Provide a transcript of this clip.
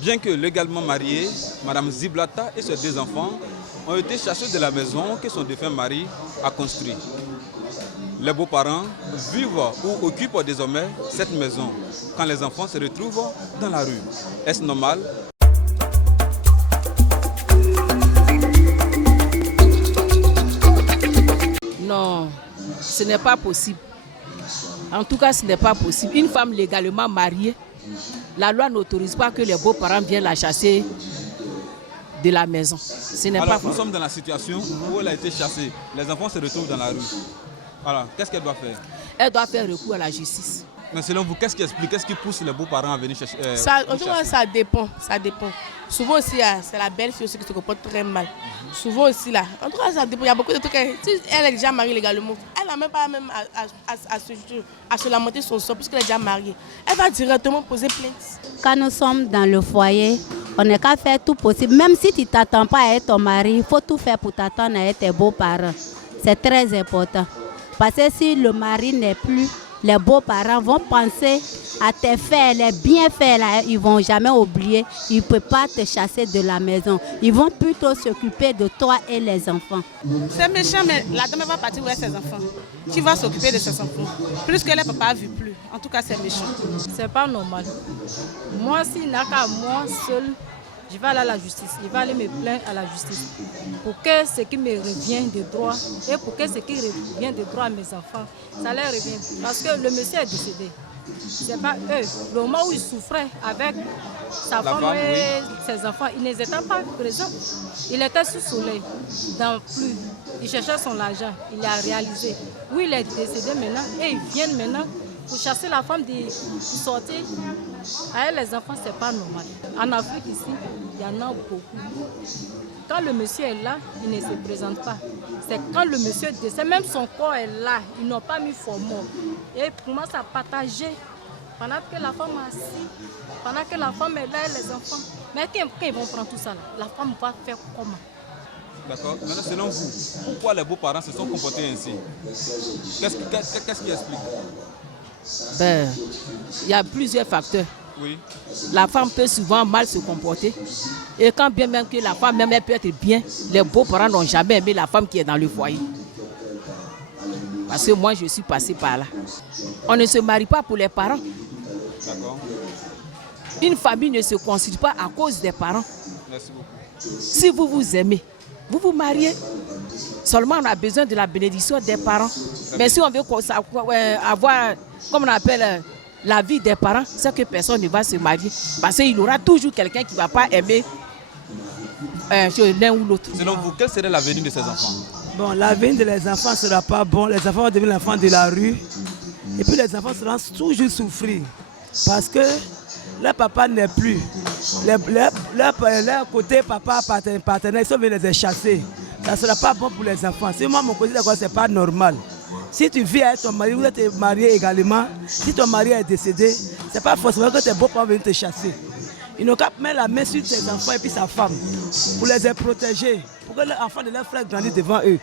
Bien que légalement mariée, Mme Ziblata et ses 2 enfants ont été chassés de la maison que son défunt mari a construite. Les beaux-parents vivent ou occupent désormais cette maison quand les enfants se retrouvent dans la rue. Est-ce normal? Non, ce n'est pas possible. En tout cas, ce n'est pas possible. Une femme légalement mariée, la loi n'autorise pas que les beaux-parents viennent la chasser de la maison. Ce n'est pas Alors, possible. nous sommes dans la situation où elle a été chassée. Les enfants se retrouvent dans la rue. Alors, qu'est-ce qu'elle doit faire? Elle doit faire recours à la justice. Mais selon vous, qu'est-ce qui explique, qu'est-ce qui pousse les beaux-parents à venir chercher En tout cas, ça dépend. Souvent aussi, c'est la belle-fille aussi qui se comporte très mal. Souvent aussi, là. En tout cas, ça dépend. Il y a beaucoup de trucs. Si elle est déjà mariée légalement, elle n'a même pas à se lamenter son sort puisqu'elle est déjà mariée. Elle va directement poser plainte. Quand nous sommes dans le foyer, on n'est qu'à faire tout possible. Même si tu ne t'attends pas à être ton mari, il faut tout faire pour t'attendre à être tes beaux-parents. C'est très important. Parce que si le mari n'est plus, les beaux-parents vont penser à tes faits, les bienfaits, là, ils ne vont jamais oublier. Ils ne peuvent pas te chasser de la maison. Ils vont plutôt s'occuper de toi et les enfants. C'est méchant, mais la dame va partir voir ses enfants. Qui va s'occuper de ses enfants? Plus que le papa ne vit plus. En tout cas, c'est méchant. C'est pas normal. Moi, s'il n'a qu'à moi seul, je vais aller à la justice. Je vais aller me plaindre à la justice. Pour que ce qui me revient de droit et pour que ce qui revient de droit à mes enfants, ça leur revient. Parce que le monsieur est décédé. C'est pas eux. Le moment où il souffrait avec sa femme et ses enfants, il n'était pas présent. Il était sous soleil, dans la pluie. Il cherchait son argent. Il l'a réalisé. Oui, il est décédé maintenant et ils viennent maintenant pour chasser la femme de sortir. Avec les enfants, ce n'est pas normal. En Afrique, ici, il y en a beaucoup. Quand le monsieur est là, il ne se présente pas. C'est quand le monsieur décède, même son corps est là, ils n'ont pas mis fort mort. Et ils commencent à partager pendant que la femme est assise, pendant que la femme est là et les enfants. Mais quand ils vont prendre tout ça, là, la femme va faire comment? D'accord. Maintenant, selon vous, pourquoi les beaux-parents se sont comportés ainsi? Qu'est-ce qui explique? Ben, il y a plusieurs facteurs. Oui. La femme peut souvent mal se comporter. Et quand bien même que la femme même elle peut être bien, les beaux-parents n'ont jamais aimé la femme qui est dans le foyer. Parce que moi, je suis passée par là. On ne se marie pas pour les parents. D'accord. Une famille ne se constitue pas à cause des parents. Merci beaucoup. Si vous vous aimez, vous vous mariez. Seulement, on a besoin de la bénédiction des parents. Mais si on veut avoir, comme on appelle, la vie des parents, c'est que personne ne va se marier. Parce qu'il y aura toujours quelqu'un qui ne va pas aimer l'un ou l'autre. Selon vous, quel serait l'avenir de ces enfants? Bon, l'avenir des enfants ne sera pas bon. Les enfants vont devenir l'enfant de la rue. Et puis les enfants seront toujours souffrir. Parce que leur papa n'est plus. Leur côté papa partenaire, ils sont venus les chasser. Ça ne sera pas bon pour les enfants. Si moi, mon côté, ce n'est pas normal. Si tu vis avec ton mari, vous êtes marié également, si ton mari est décédé, ce n'est pas forcément que tes beaux-parents viennent te chasser. Ils n'ont qu'à mettre la main sur tes enfants et puis sa femme pour les protéger, pour que les enfants de leurs frères grandissent devant eux.